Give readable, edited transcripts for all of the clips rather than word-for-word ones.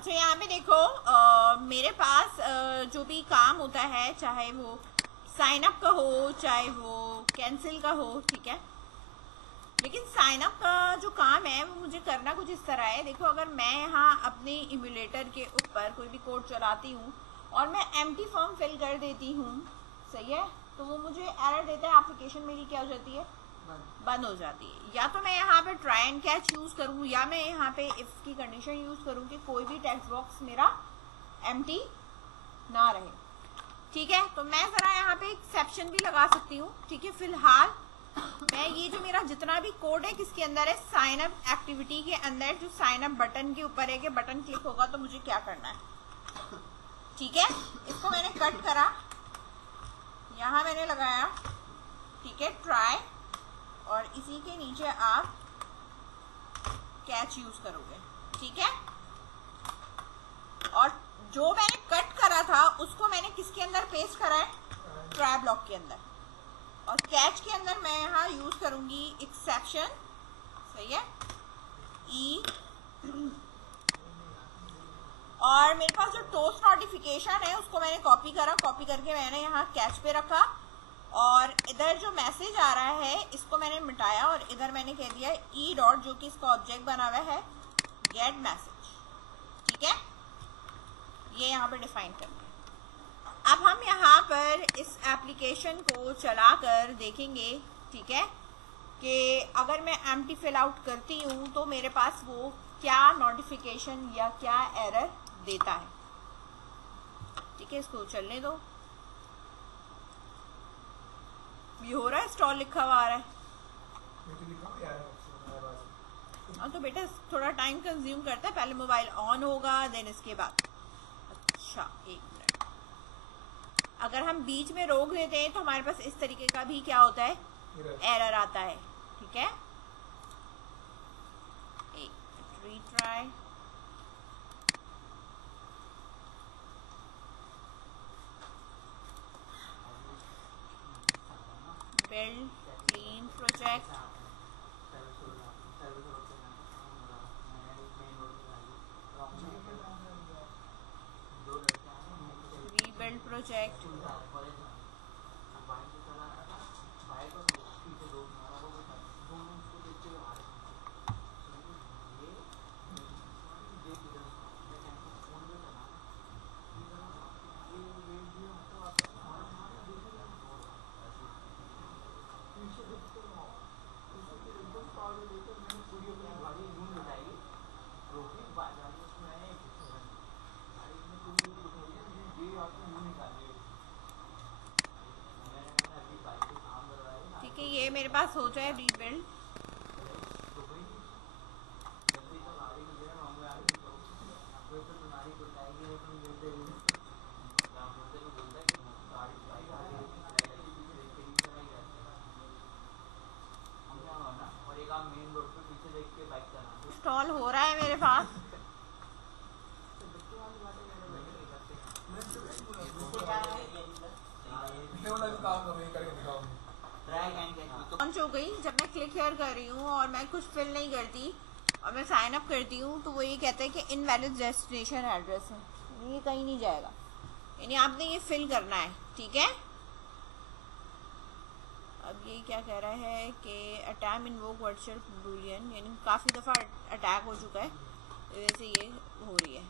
तो यहाँ पे देखो मेरे पास जो भी काम होता है, चाहे वो साइन अप का हो चाहे वो कैंसिल का हो, ठीक है। लेकिन साइन अप का जो काम है वो मुझे करना कुछ इस तरह है। देखो, अगर मैं यहाँ अपने इम्यूलेटर के ऊपर कोई भी कोड चलाती हूँ और मैं एम्प्टी फॉर्म फिल कर देती हूँ, सही है, तो वो मुझे एरर देता है, एप्लीकेशन मेरी क्या हो जाती है, बंद हो जाती है। या तो मैं यहाँ पे ट्राई एंड कैच यूज करूँ, या मैं यहाँ पे इफ की कंडीशन यूज करूँ कि कोई भी टेक्स्ट बॉक्स मेरा एम्प्टी ना रहे, ठीक है। तो मैं जरा यहाँ पे एक एक्सेप्शन भी लगा सकती हूँ, ठीक है। फिलहाल मैं ये जो मेरा जितना भी कोड है किसके अंदर है, साइन अप एक्टिविटी के अंदर, जो साइन अप बटन के ऊपर है कि बटन क्लिक होगा तो मुझे क्या करना है, ठीक है। इसको मैंने कट करा, यहाँ मैंने लगाया, ठीक है, ट्राई, और इसी के नीचे आप कैच यूज करोगे, ठीक है। और जो मैंने कट करा था उसको मैंने किसके अंदर पेस्ट करा है, ट्राई ब्लॉक के अंदर। और कैच के अंदर मैं यहाँ यूज करूंगी एक्सेप्शन, सही है, ई। और मेरे पास जो टोस्ट नोटिफिकेशन है उसको मैंने कॉपी करा, कॉपी करके मैंने यहाँ कैच पे रखा, और इधर जो मैसेज आ रहा है इसको मैंने मिटाया, और इधर मैंने कह दिया ई डॉट, जो कि इसका ऑब्जेक्ट बना हुआ है, गेट मैसेज, ठीक है। ये यहाँ पे डिफाइन करना है। अब हम यहाँ पर इस एप्लीकेशन को चलाकर देखेंगे, ठीक है, कि अगर मैं एम्प्टी फिल आउट करती हूँ तो मेरे पास वो क्या नोटिफिकेशन या क्या एरर देता है, ठीक है। इसको चलने दो, ये हो रहा है, स्टॉल लिखा हुआ आ रहा है। हाँ तो बेटा थोड़ा टाइम कंज्यूम करता है, पहले मोबाइल ऑन होगा देन इसके बाद। अच्छा, एक मिनट, अगर हम बीच में रोक देते हैं तो हमारे पास इस तरीके का भी क्या होता है, एरर आता है, ठीक है। एक retry, build clean project, rebuild project, ठीक है। ये मेरे पास हो जाए रीबिल्ड, इंस्टॉल हो रहा है मेरे पास। लॉन्च हो गई। जब मैं क्लिक हियर कर रही हूँ और मैं कुछ फिल नहीं करती और मैं साइन अप करती हूँ तो वो ये कहते हैं कि इनवैलिड डेस्टिनेशन एड्रेस है, ये कहीं नहीं जाएगा, यानी आपने ये फिल करना है, ठीक है। अब ये क्या कह रहा है कि अटैक इनवोक वर्चुअल बूलियन, यानी काफ़ी दफ़ा अटैक हो चुका है, वैसे ये हो रही है।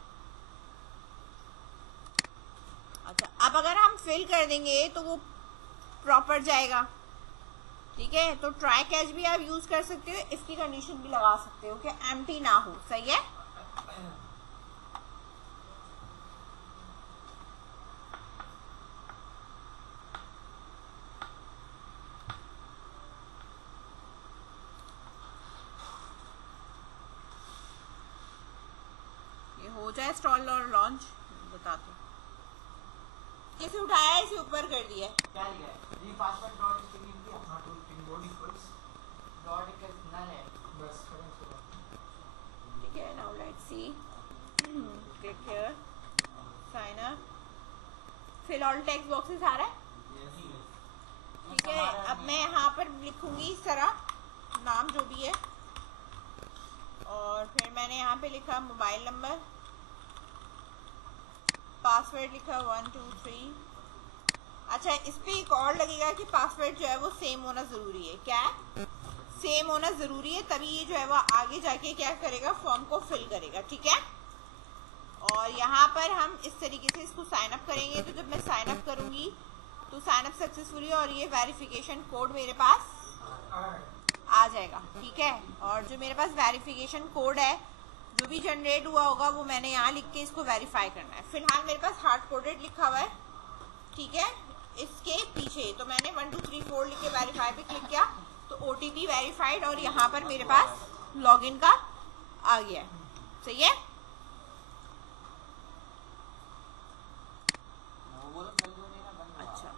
अच्छा, अब अगर हम फिल कर देंगे तो वो प्रॉपर जाएगा, ठीक है। तो ट्राई कैच भी आप यूज कर सकते हो, इसकी कंडीशन भी लगा सकते हो कि एम्प्टी ना हो, सही है। ये हो जाए इंस्टॉल और लॉन्च, बता दो। इसे उठाया, इसे ऊपर कर दिया, क्या लिखा है, जी पासवर्ड डॉट स्ट्रिंग किया, dot equals dot equals null है बस, ठीक है। Now let's see, click here, sign up, fill all text boxes आ रहा है, ठीक है। अब मैं यहाँ पर लिखूंगी इस तरह नाम जो भी है, और फिर मैंने यहाँ पे लिखा मोबाइल नंबर, पासवर्ड लिखा 1 2 3। अच्छा, इस पे एक और लगेगा कि पासवर्ड जो है वो सेम होना जरूरी है। क्या सेम होना जरूरी है, तभी ये जो है वो आगे जाके क्या करेगा, फॉर्म को फिल करेगा। ठीक है, और यहाँ पर हम इस तरीके से इसको साइन अप करेंगे। तो जब मैं साइन अप करूंगी तो साइन अप सक्सेसफुली और ये वेरिफिकेशन कोड मेरे पास आ जाएगा। ठीक है, और जो मेरे पास वेरिफिकेशन कोड है जो भी जनरेट हुआ होगा वो मैंने यहाँ लिख के इसको वेरीफाई करना है। फिलहाल मेरे पास हार्ड कोडेड लिखा हुआ है। ठीक है, इसके पीछे तो मैंने 1 2 3 4 लिख के वेरीफाई पे क्लिक किया तो OTP वेरीफाइड और यहाँ पर मेरे पास लॉगिन का आ गया है। सही है, अच्छा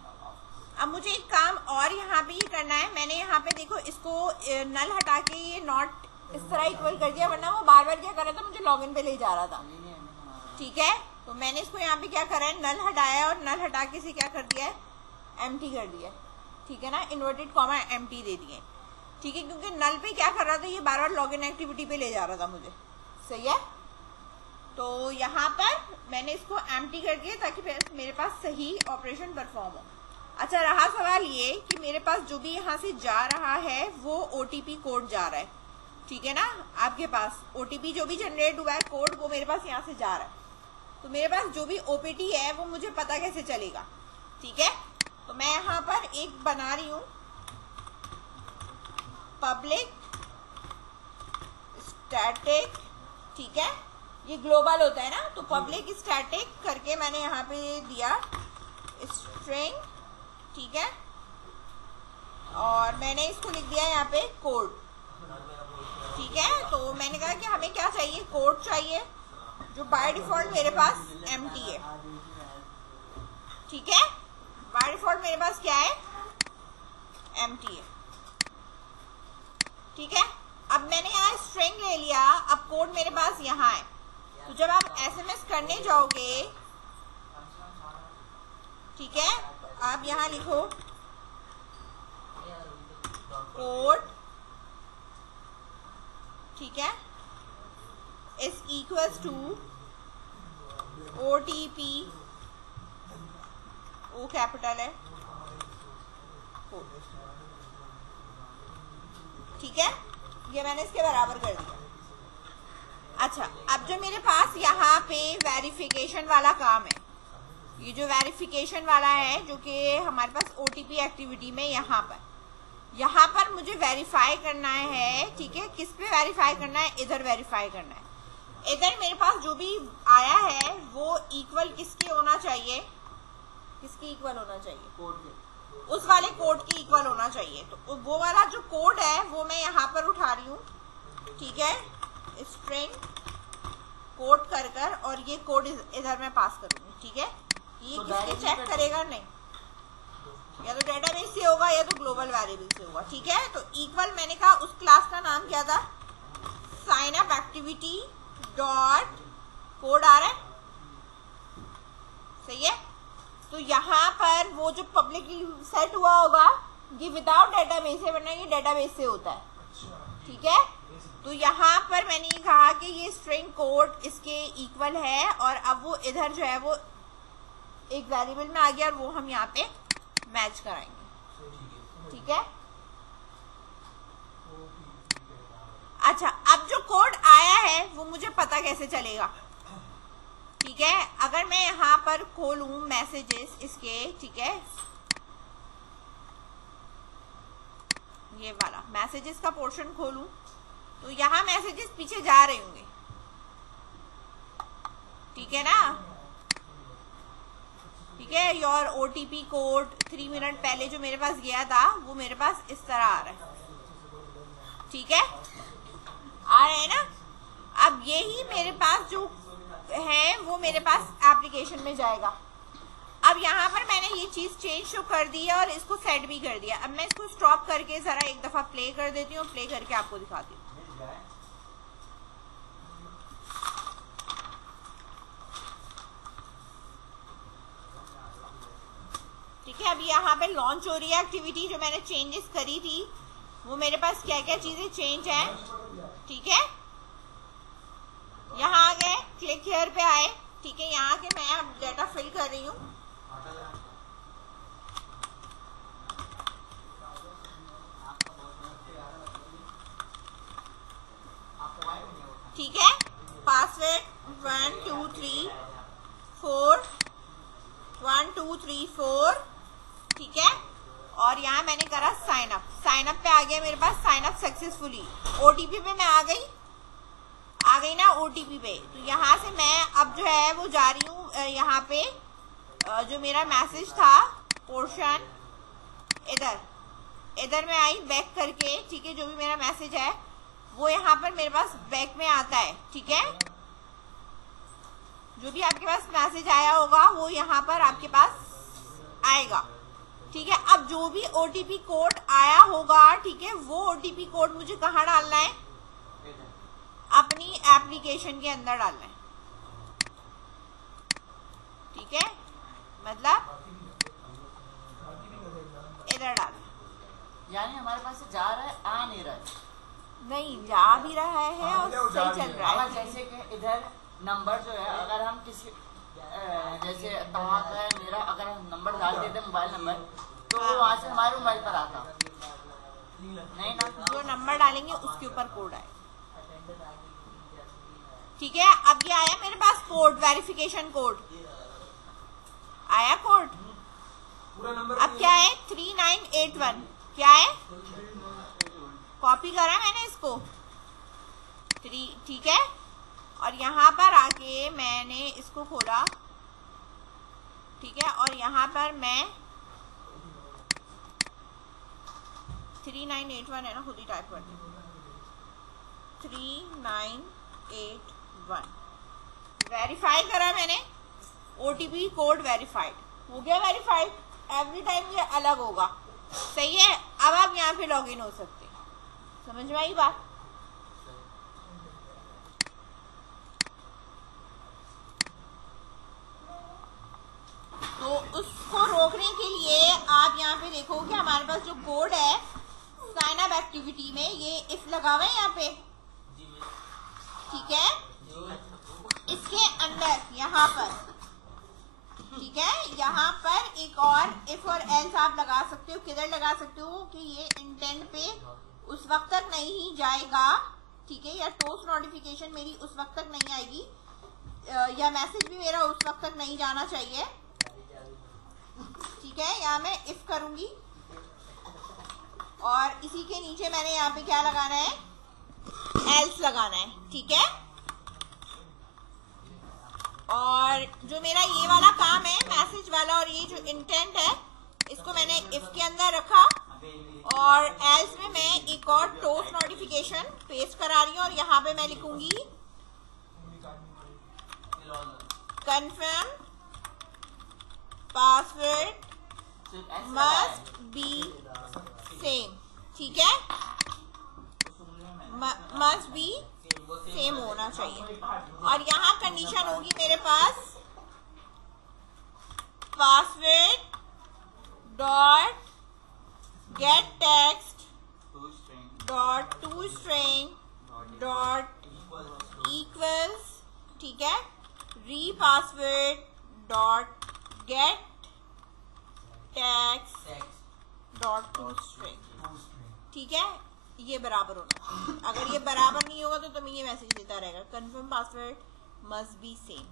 अब मुझे एक काम और यहाँ पे ये करना है। मैंने यहाँ पे देखो इसको नल हटा के ये नॉट इस तरह इक्वल कर दिया, वरना वो बार बार क्या कर रहा था, मुझे लॉगिन पे ले जा रहा था। ठीक है, तो मैंने इसको यहाँ पे क्या करा है, नल हटाया और नल हटा के इसे क्या कर दिया है, एम्प्टी कर दिया। ठीक है ना, इन्वर्टेड कॉमा एम्प्टी दे दिए। ठीक है, क्योंकि नल पे क्या कर रहा था, ये बार बार लॉगिन एक्टिविटी पे ले जा रहा था मुझे। सही है, तो यहाँ पर मैंने इसको एम्प्टी कर दिया ताकि मेरे पास सही ऑपरेशन परफॉर्म हो। अच्छा, रहा सवाल ये कि मेरे पास जो भी यहाँ से जा रहा है वो OTP कोड जा रहा है। ठीक है ना, आपके पास OTP जो भी जनरेट हुआ है कोड वो मेरे पास यहाँ से जा रहा है। तो मेरे पास जो भी OPT है वो मुझे पता कैसे चलेगा। ठीक है, तो मैं यहाँ पर एक बना रही हूँ पब्लिक स्टैटिक। ठीक है, ये ग्लोबल होता है ना, तो पब्लिक स्टैटिक करके मैंने यहाँ पे दिया स्ट्रिंग। ठीक है, और मैंने इसको लिख दिया यहाँ पे कोड। ठीक है, तो मैंने कहा कि हमें क्या चाहिए, कोड चाहिए जो बाय डिफॉल्ट मेरे पास एम्प्टी है। ठीक है, बाय डिफॉल्ट मेरे पास क्या है, एम्प्टी है। ठीक है, अब मैंने यहाँ स्ट्रिंग ले लिया, अब कोड मेरे पास यहाँ है। तो जब आप SMS करने जाओगे, ठीक है, आप यहाँ लिखो कोड। ठीक है, is equals to OTP, O capital है, कोड। ठीक है, ये मैंने इसके बराबर कर दिया। अच्छा, अब जो मेरे पास यहाँ पे वेरिफिकेशन वाला काम है, ये जो वेरिफिकेशन वाला है जो कि हमारे पास OTP एक्टिविटी में यहाँ पर मुझे वेरीफाई करना है। ठीक है, किस पे वेरीफाई करना है, इधर वेरीफाई करना है। इधर मेरे पास जो भी आया है वो इक्वल किसके होना चाहिए, किसके इक्वल होना चाहिए, कोड के, उस वाले कोड के इक्वल होना चाहिए। तो वो वाला जो कोड है वो मैं यहाँ पर उठा रही हूँ। ठीक है, स्ट्रिंग कोड कर और ये कोड इधर मैं पास करूंगी। ठीक है, ये तो किसके चेक करेगा, नहीं, या तो डेटाबेस से होगा या तो ग्लोबल वेरिएबल से होगा। ठीक है, तो इक्वल मैंने कहा उस क्लास का नाम क्या था, sign up activity dot code आ रहा है। सही है, तो यहाँ पर वो जो पब्लिकली सेट हुआ होगा ये विदाउट डेटाबेस है, वरना ये डेटाबेस से होता है। ठीक है, तो यहाँ पर मैंने ये कहा कि ये स्ट्रिंग कोड इसके इक्वल है और अब वो इधर जो है वो एक वेरिएबल में आ गया और वो हम यहाँ पे मैच कराएंगे। ठीक है, अच्छा, अब जो कोड आया है वो मुझे पता कैसे चलेगा। ठीक है, अगर मैं यहाँ पर खोलूं मैसेजेस इसके, ठीक है, ये वाला मैसेजेस का पोर्शन खोलूं तो यहाँ मैसेजेस पीछे जा रहे होंगे। ठीक है ना, ठीक है, योर OTP कोड 3 मिनट पहले जो मेरे पास गया था वो मेरे पास इस तरह आ रहा है। ठीक है, आ रहा है ना। अब यही मेरे पास जो है वो मेरे पास एप्लीकेशन में जाएगा। अब यहाँ पर मैंने ये चीज चेंज तो कर दी है और इसको सेट भी कर दिया। अब मैं इसको स्टॉप करके जरा एक दफा प्ले कर देती हूँ, प्ले करके आपको दिखाती हूँ। ठीक है, अभी यहाँ पे लॉन्च हो रही है एक्टिविटी। जो मैंने चेंजेस करी थी वो मेरे पास क्या क्या चीजें चेंज है। ठीक है, यहाँ आ गए, क्लिक हियर पे आए। ठीक है, यहाँ के मैं अब डाटा कर रही हूँ। ठीक है, पासवर्ड 1 2 3 4 1 2 3 4, ठीक है। और यहाँ मैंने करा साइन अप, साइन अप पे आ गया मेरे पास साइन अप सक्सेसफुली। ओटीपी पे मैं आ गई ना ओटीपी पे। तो यहाँ से मैं अब जो है वो जा रही हूँ यहाँ पे जो मेरा मैसेज था पोर्शन, इधर मैं आई बैक करके, ठीक है। जो भी मेरा मैसेज है वो यहाँ पर मेरे पास बैक में आता है, ठीक है। जो भी आपके पास मैसेज आया होगा वो यहाँ पर आपके पास आएगा, ठीक है। अब जो भी ओटीपी कोड आया होगा, ठीक है, वो ओटीपी कोड मुझे कहाँ डालना है, अपनी एप्लीकेशन के अंदर डालना है, ठीक है। मतलब इधर डालना है, यानी हमारे पास से जा रहा है, आ नहीं रहा है। नहीं, जा भी रहा है और सही चल रहा है। जैसे कि इधर नंबर जो है, अगर हम किसी जैसे तमाम है मेरा, अगर हम नंबर डाल देते मोबाइल नंबर, तो वो वहाँ से हमारे मोबाइल पर आता नहीं ना। जो नंबर डालेंगे उसके ऊपर कोड आए, ठीक है। अब ये आया मेरे पास कोड, वेरिफिकेशन कोड आया कोड। अब क्या है 3981, क्या है, कॉपी करा मैंने इसको 3, ठीक है। और यहाँ पर आके मैंने इसको खोला, ठीक है। और यहाँ पर मैं 3981 है ना, खुद ही टाइप कर दी 3981, वेरीफाई करा मैंने, ओटीपी कोड वेरीफाइड हो गया, वेरीफाइड। एवरी टाइम ये अलग होगा, सही है। अब आप यहाँ पे लॉगिन हो सकते, समझ में आई बात। तो उसको रोकने के लिए आप यहाँ पे देखो कि हमारे पास जो कोड है साइन अप एक्टिविटी में, ये इफ लगा हुआ है यहाँ पे, ठीक है। इसके अंदर यहाँ पर, ठीक है, यहाँ पर एक और इफ और एल्स आप लगा सकते हो। किधर लगा सकते हो कि ये इंटेंट पे उस वक्त तक नहीं जाएगा, ठीक है, या टोस्ट नोटिफिकेशन मेरी उस वक्त तक नहीं आएगी, या मैसेज भी मेरा उस वक्त तक नहीं जाना चाहिए, ठीक है। यहाँ मैं इफ करूंगी और इसी के नीचे मैंने यहाँ पे क्या लगाना है, एल्स लगाना है, ठीक है। और जो मेरा ये वाला काम है मैसेज वाला, और ये जो इंटेंट है इसको मैंने इफ के अंदर रखा, और एल्स में मैं एक और टोस्ट नोटिफिकेशन पेस्ट करा रही हूँ। और यहाँ पे मैं लिखूंगी confirm password must be same, ठीक है, मस्ट बी सेम होना चाहिए। और यहाँ कंडीशन होगी मेरे पास password dot get text dot to string dot equals, ठीक है, re password dot get text dot to string, ठीक है। ये बराबर होना, अगर ये बराबर नहीं होगा तो तुम्हें ये मैसेज देता रहेगा confirm password must be same,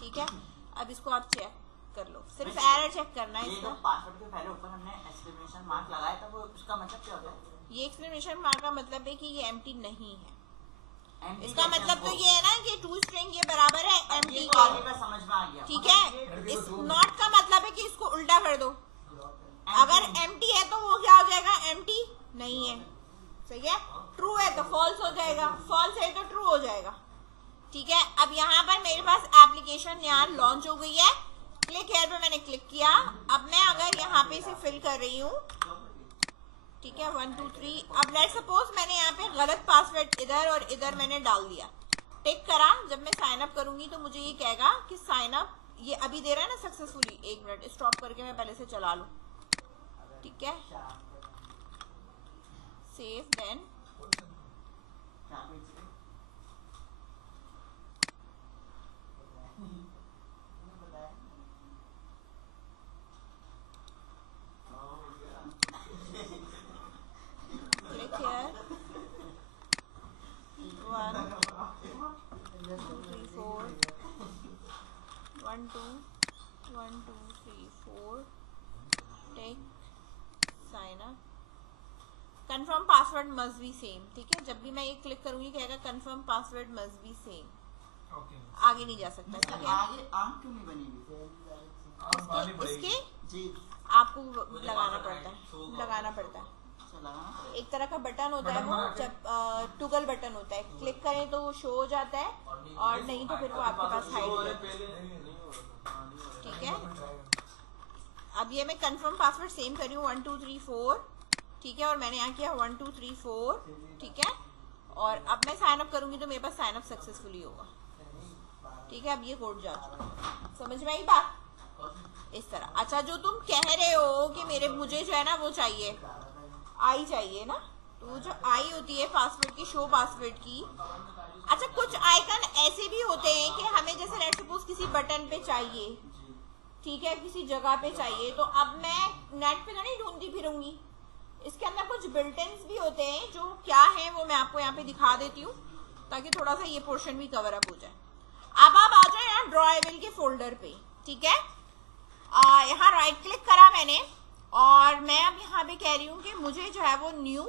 ठीक है। अब इसको आप चेक कर लो, सिर्फ एरर चेक करना है इसका। पासवर्ड के पहले ऊपर हमने एक्सक्लेमेशन मार्क लगाया था, वो उसका मतलब क्या होता है? ये एक्सक्लेमेशन मार्क का मतलब है कि ये एम्प्टी नहीं है। इसका मतलब तो ये है ना कि टू स्ट्रिंग ये बराबर है एम्प्टी के, समझ में आ गया, ठीक है। इस नॉट का मतलब है कि इसको उल्टा कर दो, अगर एम्प्टी है तो वो क्या हो जाएगा, एम्प्टी नहीं है, सही है। ट्रू है तो फॉल्स हो जाएगा, फॉल्स है तो ट्रू हो जाएगा, ठीक है। अब यहाँ पर मेरे पास एप्लीकेशन यहाँ लॉन्च हो गई है, क्लिक हेयर पे मैंने क्लिक किया। अब मैं अगर यहाँ पे इसे फिल कर रही हूँ, ठीक है, 1 2 3। अब लेट सपोज मैंने यहाँ पे गलत पासवर्ड इधर और इधर मैंने डाल दिया, टिक करा। जब मैं साइन अप करूंगी तो मुझे ये कहेगा कि साइन अप, ये अभी दे रहा है ना सक्सेसफुली। 1 मिनट स्टॉप करके मैं पहले से चला लूं, ठीक है। Save then 1 2 3 4 take sign up. Confirm password must be same, ठीक है। जब भी मैं ये क्लिक करूंगी कहेगा confirm password must be same, आगे नहीं जा सकता, ठीक है। आगे आंख क्यों नहीं बनी हुई? इसके जी आपको लगाना पड़ता है एक तरह का बटन होता है वो, जब टुगल बटन होता है, क्लिक करें तो वो शो हो जाता है और नहीं तो फिर वो आपके पास हाइड हो जाता है, ठीक है। अब ये मैं कंफर्म पासवर्ड सेम कर रही हूँ 1 2 3 4, ठीक है। और मैंने यहाँ किया 1 2 3 4, ठीक है। और अब मैं साइन अप करूंगी तो मेरे पास साइन अप सक्सेसफुली होगा, ठीक है। अब ये कोड जा चुका है, समझ में आई बात? इस तरह। अच्छा, जो तुम कह रहे हो कि मुझे जो है ना वो चाहिए, आई चाहिए ना, तो जो आई होती है पासवर्ड की, शो पासवर्ड की। अच्छा, कुछ आइकन ऐसे भी होते हैं कि हमें जैसे लेट्स सपोज किसी बटन पे चाहिए, ठीक है, किसी जगह पे चाहिए, तो अब मैं नेट पे तो नहीं ढूंढती फिरूंगी, इसके अंदर कुछ बिल्ट-इन्स भी होते हैं जो क्या है वो मैं आपको यहाँ पे दिखा देती हूँ ताकि थोड़ा सा ये पोर्शन भी कवर अप हो जाए। अब आप आ जाए यहाँ ड्रॉएबल के फोल्डर पे, ठीक है। यहाँ राइट क्लिक करा मैंने और मैं अब यहाँ पे कह रही हूँ कि मुझे जो है वो न्यू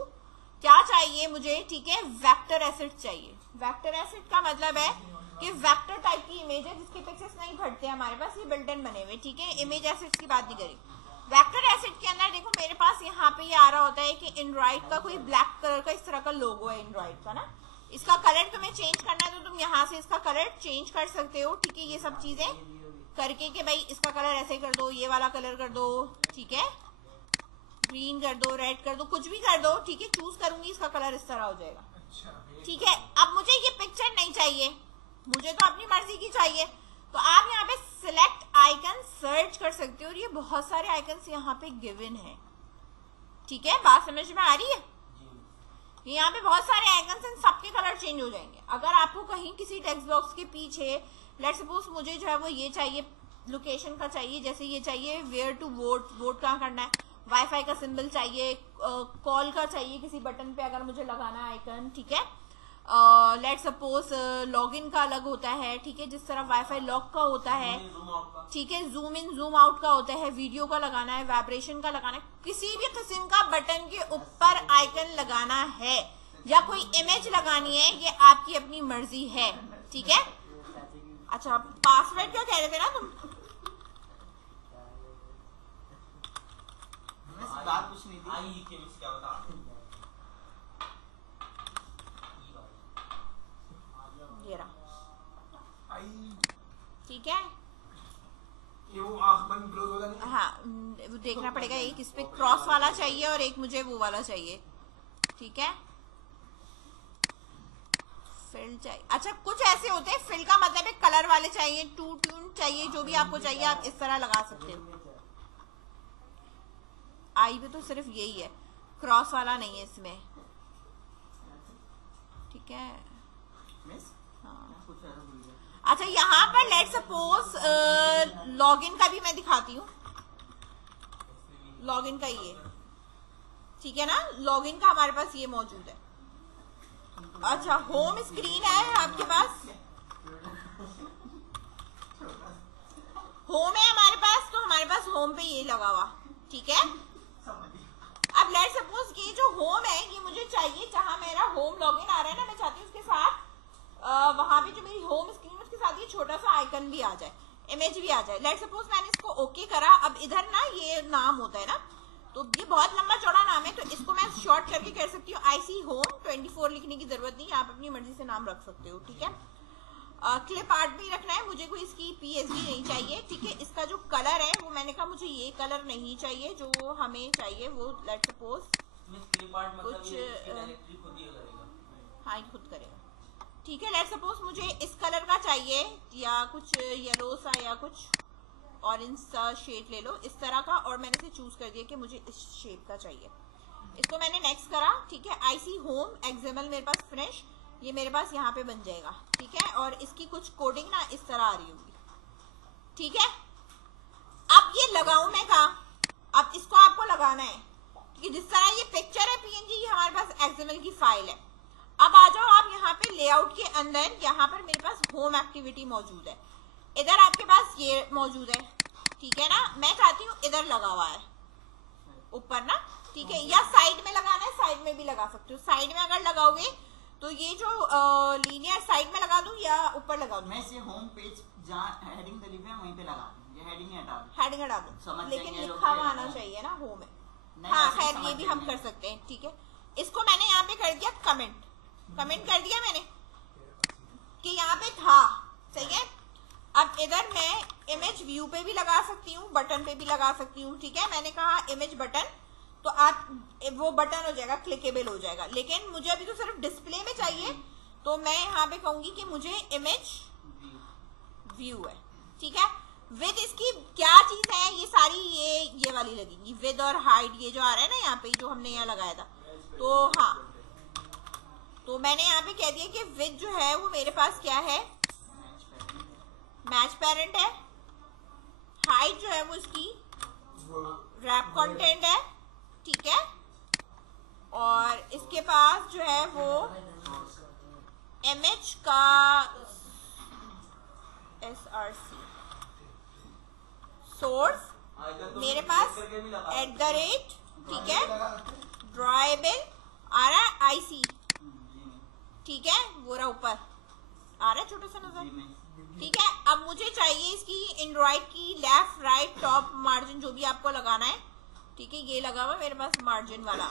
क्या चाहिए मुझे, ठीक है, वेक्टर एसेट चाहिए। वेक्टर एसेट का मतलब है कि वेक्टर टाइप की इमेज है जिसके पिक्सेल्स नहीं फटते हमारे पास, ये बिल्ट इन बने हुए, ठीक है। इमेज एसेट्स की बात नहीं करी। वेक्टर एसेट के अंदर देखो मेरे पास यहाँ पे ये आ रहा होता है कि एंड्रॉइड का कोई ब्लैक कलर का इस तरह का लोगो है एंड्रॉइड का ना, इसका कलर तुम्हें चेंज करना है तो तुम यहाँ से इसका कलर चेंज कर सकते हो, ठीक है। ये सब चीजें करके कि भाई इसका कलर ऐसे कर दो, ये वाला कलर कर दो, ठीक है, ग्रीन कर दो, रेड कर दो, कुछ भी कर दो, ठीक है। चूज करूंगी इसका कलर इस तरह हो जाएगा, ठीक है। अब मुझे ये पिक्चर नहीं चाहिए, मुझे तो अपनी मर्जी की चाहिए, तो आप यहाँ पे सिलेक्ट आइकन सर्च कर सकते हो और ये बहुत सारे आइकन्स यहाँ पे गिवन है, ठीक है। बात समझ में आ रही है? यहाँ पे बहुत सारे आइकन्स हैं, सबके कलर चेंज हो जाएंगे। अगर आपको कहीं किसी टेक्स्ट बॉक्स के पीछे लेट्स सपोज मुझे जो है वो ये चाहिए, लोकेशन का चाहिए, जैसे ये चाहिए वेयर टू वोट, वोट कहाँ करना है, वाईफाई का सिंबल चाहिए, कॉल का चाहिए किसी बटन पे अगर मुझे लगाना आइकन, ठीक है। लेट्स सपोज लॉगिन का अलग होता है, ठीक है, जिस तरह वाईफाई लॉक का होता है, ठीक है, जूम इन जूम आउट का होता है, वीडियो का लगाना है, वाइब्रेशन का लगाना है, किसी भी किस्म का बटन के ऊपर आइकन लगाना है या कोई इमेज लगानी है, ये आपकी अपनी मर्जी है, ठीक है। अच्छा, पासवर्ड क्या कह रहे थे ना तुम? बात कुछ नहीं थी। क्या बता? ये रहा, ठीक है। ये वो आंख बंद क्लोज वाला नहीं? हाँ, वो देखना पड़ेगा, एक इस पे क्रॉस वाला चाहिए और एक मुझे वो वाला चाहिए, ठीक है। फिल चाहिए। अच्छा, कुछ ऐसे होते हैं फिल का मतलब है कलर वाले चाहिए, टू ट्यून चाहिए, जो भी आपको चाहिए आप इस तरह लगा सकते हो। आई पे तो सिर्फ यही है, क्रॉस वाला नहीं है इसमें, ठीक है। हाँ। अच्छा, यहाँ पर लेट सपोज लॉगिन का भी मैं दिखाती हूँ, लॉगिन का ये, ठीक है ना, लॉगिन का हमारे पास ये मौजूद है। अच्छा, होम स्क्रीन है आपके पास, होम है हमारे पास, तो हमारे पास होम पे ये लगा हुआ, ठीक है। अब लेट सपोज ये जो होम है ये मुझे चाहिए, जहां मेरा होम लॉगिन आ रहा है ना, मैं चाहती हूँ उसके साथ वहां पे जो मेरी होम स्क्रीन है उसके साथ ये छोटा सा आइकन भी आ जाए, इमेज भी आ जाए। लेट सपोज मैंने इसको ओके करा, अब इधर ना ये नाम होता है ना, तो ये बहुत लंबा चौड़ा नाम है, तो इसको मैं शॉर्ट करके कर सकती हूँ आईसी होम 24 लिखने की जरूरत नहीं, आप अपनी मर्जी से नाम रख सकते हो, ठीक है। क्लिप आर्ट भी रखना है, मुझे कोई इसकी पीएसडी नहीं चाहिए, ठीक है। इसका जो कलर है वो मैंने कहा मुझे ये कलर नहीं चाहिए, जो हमें चाहिए वो लेट सपोज कुछ हाँ खुद करेगा, ठीक है। लेट सपोज मुझे इस कलर का चाहिए या कुछ येलो सा या कुछ ऑरेंज सा शेड ले लो इस तरह का, और मैंने इसे चूज कर दिया कि मुझे इस शेप का चाहिए। इसको मैंने नेक्स्ट करा, ठीक है। आईसी होम एक्सएमएल मेरे पास फ्रेश, ये मेरे पास यहाँ पे बन जाएगा, ठीक है। और इसकी कुछ कोडिंग ना इस तरह आ रही होगी, ठीक है। अब ये लगाऊं मैं कहाँ? अब इसको आपको लगाना है, ठीक है। जिस तरह ये पिक्चर है पीएनजी, ये हमारे पास एक्सएमएल की फाइल है। अब आ जाओ आप यहाँ पे लेआउट के अंदर, यहाँ पर मेरे पास होम एक्टिविटी मौजूद है, इधर आपके पास ये मौजूद है, ठीक है ना। मैं चाहती हूँ इधर लगा हुआ है ऊपर ना, ठीक है, या साइड में लगाना है, साइड में भी लगा सकते हो। साइड में अगर लगाओगे तो ये जो लीनियर साइड में लगा दूं या ऊपर लगा दूं? मैं इसे होम पेज जहाँ हेडिंग डली हुई है वहीं पे लगा दूं, ये हेडिंग हटा दूं। हेडिंग हटा दूं, समझ लेकिन जाएंगे लोग लिखा हुआ कि आना home। चाहिए ना होम है। नहीं, हाँ वैसे खैर समझ ये भी हम जाएंगे। कर सकते हैं, ठीक है। इसको मैंने यहाँ पे कर दिया कमेंट, कमेंट कर दिया मैंने कि यहाँ पे था, सही है। अब इधर मैं इमेज व्यू पे भी लगा सकती हूँ, बटन पे भी लगा सकती हूँ, ठीक है। मैंने कहा इमेज बटन, तो आप वो बटन हो जाएगा, क्लिकेबल हो जाएगा। लेकिन मुझे अभी तो सिर्फ डिस्प्ले में चाहिए, तो मैं यहाँ पे कहूंगी कि मुझे इमेज व्यू है, ठीक है। विद इसकी क्या चीज है, ये सारी ये वाली लगेगी, विद और हाइट, ये जो आ रहा है ना यहाँ पे, जो हमने यहाँ लगाया था। तो हाँ, तो मैंने यहाँ पे कह दिया कि विद जो है वो मेरे पास क्या है, मैच पेरेंट है। हाइट जो है वो इसकी रैप कंटेंट है, ठीक है। और इसके पास जो है वो इमेज का SRC सोर्स मेरे पास @ ठीक है, ड्रॉएबल आ रहा है, IC, ठीक है, वो रहा ऊपर आ रहा है छोटा सा नजर, ठीक है। अब मुझे चाहिए इसकी एंड्रॉइड की लेफ्ट राइट टॉप मार्जिन, जो भी आपको लगाना है, ठीक है। ये लगा हुआ मेरे पास मार्जिन वाला,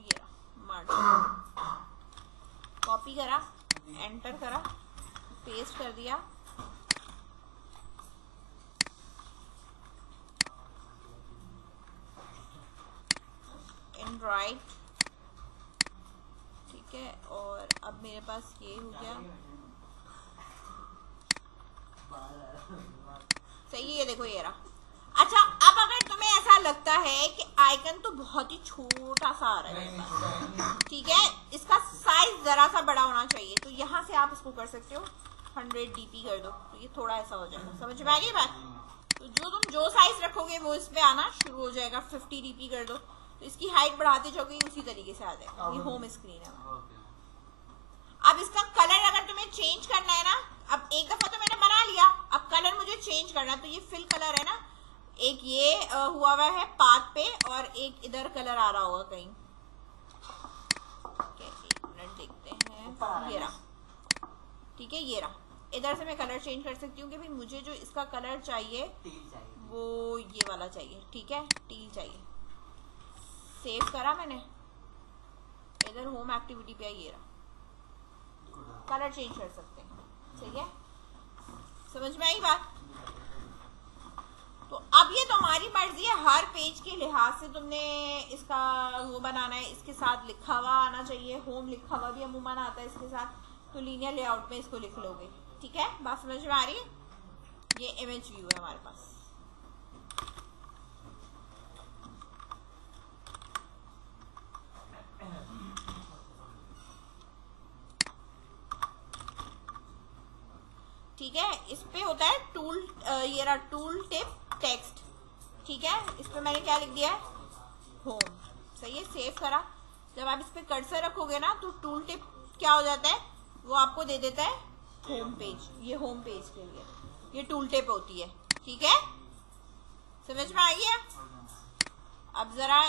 ये मार्जिन, कॉपी करा, एंटर करा, पेस्ट कर दिया, एंड्रॉइड, ठीक है। और अब मेरे पास ये हो गया, सही है, ये देखो ये रहा। अच्छा, अब अगर तुम्हें ऐसा लगता है कि आइकन तो बहुत ही छोटा सा आ रहा है, ठीक है, इसका साइज जरा सा बड़ा होना चाहिए, तो यहाँ से आप इसको कर सकते हो 100 dp कर दो, तो ये थोड़ा ऐसा हो जाएगा। समझ में आ गई बात? तो तुम जो साइज रखोगे वो इस पे आना शुरू हो जाएगा। 50 dp कर दो, तो इसकी हाइट बढ़ाते जाओगे, उसी तरीके से आ जाएगा। ये होम स्क्रीन है। अब इसका कलर अगर तुम्हें चेंज करना है ना, अब एक दफा तो मैंने बना लिया, अब कलर मुझे चेंज करना है, तो ये फिल कलर है ना, एक ये हुआ है पाथ पे, और एक इधर कलर आ रहा होगा कहीं, एक मिनट देखते हैं, ये रहा, ठीक है, ये रहा। इधर से मैं कलर चेंज कर सकती हूँ कि भाई मुझे जो इसका कलर चाहिए वो ये वाला चाहिए, ठीक है, टील चाहिए। सेव करा मैंने, इधर होम एक्टिविटी पे ये रहा, कलर चेंज कर सकते हैं, सही है। समझ में आई बात? तो अब ये तुम्हारी मर्जी है, हर पेज के लिहाज से तुमने इसका वो बनाना है। इसके साथ लिखा हुआ आना चाहिए, होम लिखा हुआ भी अमूमन आता है इसके साथ, तो लीनियर लेआउट में इसको लिख लोगे, ठीक है। बात समझ में आ रही है? ये इमेज व्यू है हमारे पास। ठीक है, इस पे होता है टूल, ये रहा टूल टिप टेक्स्ट, ठीक है। इस पे मैंने क्या लिख दिया है, होम, सही है। सेव करा। जब आप इस पे कर्सर रखोगे ना, तो टूल टिप क्या हो जाता है, वो आपको दे देता है होम पेज। ये होम पेज के लिए ये टूल टिप होती है, ठीक है। समझ में आ गया? अब जरा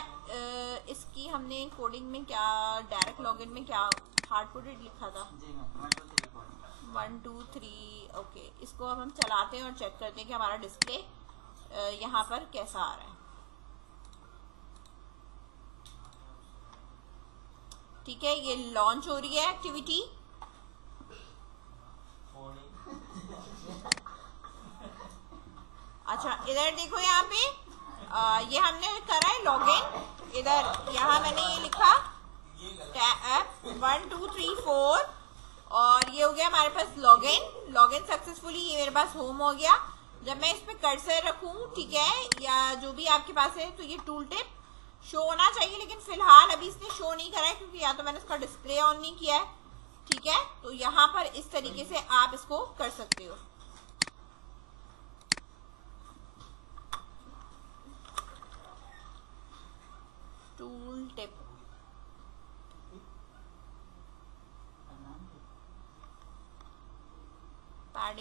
इसकी हमने कोडिंग में क्या, डायरेक्ट लॉगिन में क्या हार्ड कोडेड लिखा था, 1 2 3, ओके। इसको अब हम चलाते हैं और चेक करते हैं कि हमारा डिस्प्ले यहाँ पर कैसा आ रहा है, ठीक है। ये लॉन्च हो रही है एक्टिविटी, अच्छा इधर देखो, यहाँ पे ये हमने करा है लॉगिन। इधर यहाँ मैंने ये लिखा 1 2 3 4, और ये हो गया हमारे पास लॉगिन। लॉगिन सक्सेसफुली, ये मेरे पास होम हो गया। जब मैं इस पे कर्सर रखूं, ठीक है, या जो भी आपके पास है, तो ये टूल टिप शो होना चाहिए, लेकिन फिलहाल अभी इसने शो नहीं करा है, क्योंकि या तो मैंने इसका डिस्प्ले ऑन नहीं किया है, ठीक है। तो यहाँ पर इस तरीके से आप इसको कर सकते हो। टूल टिप,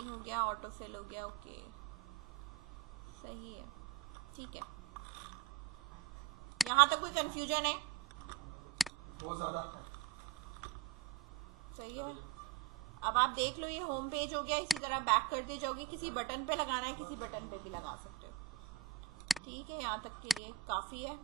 फॉर्मेटिंग हो गया, ऑटो फिल हो गया, ओके सही है, ठीक है। यहाँ तक कोई कंफ्यूजन है? बहुत ज्यादा सही है। अब आप देख लो, ये होम पेज हो गया, इसी तरह बैक करते जाओगे, किसी बटन पे लगाना है किसी बटन पे भी लगा सकते हो, ठीक है। यहाँ तक के लिए काफ़ी है।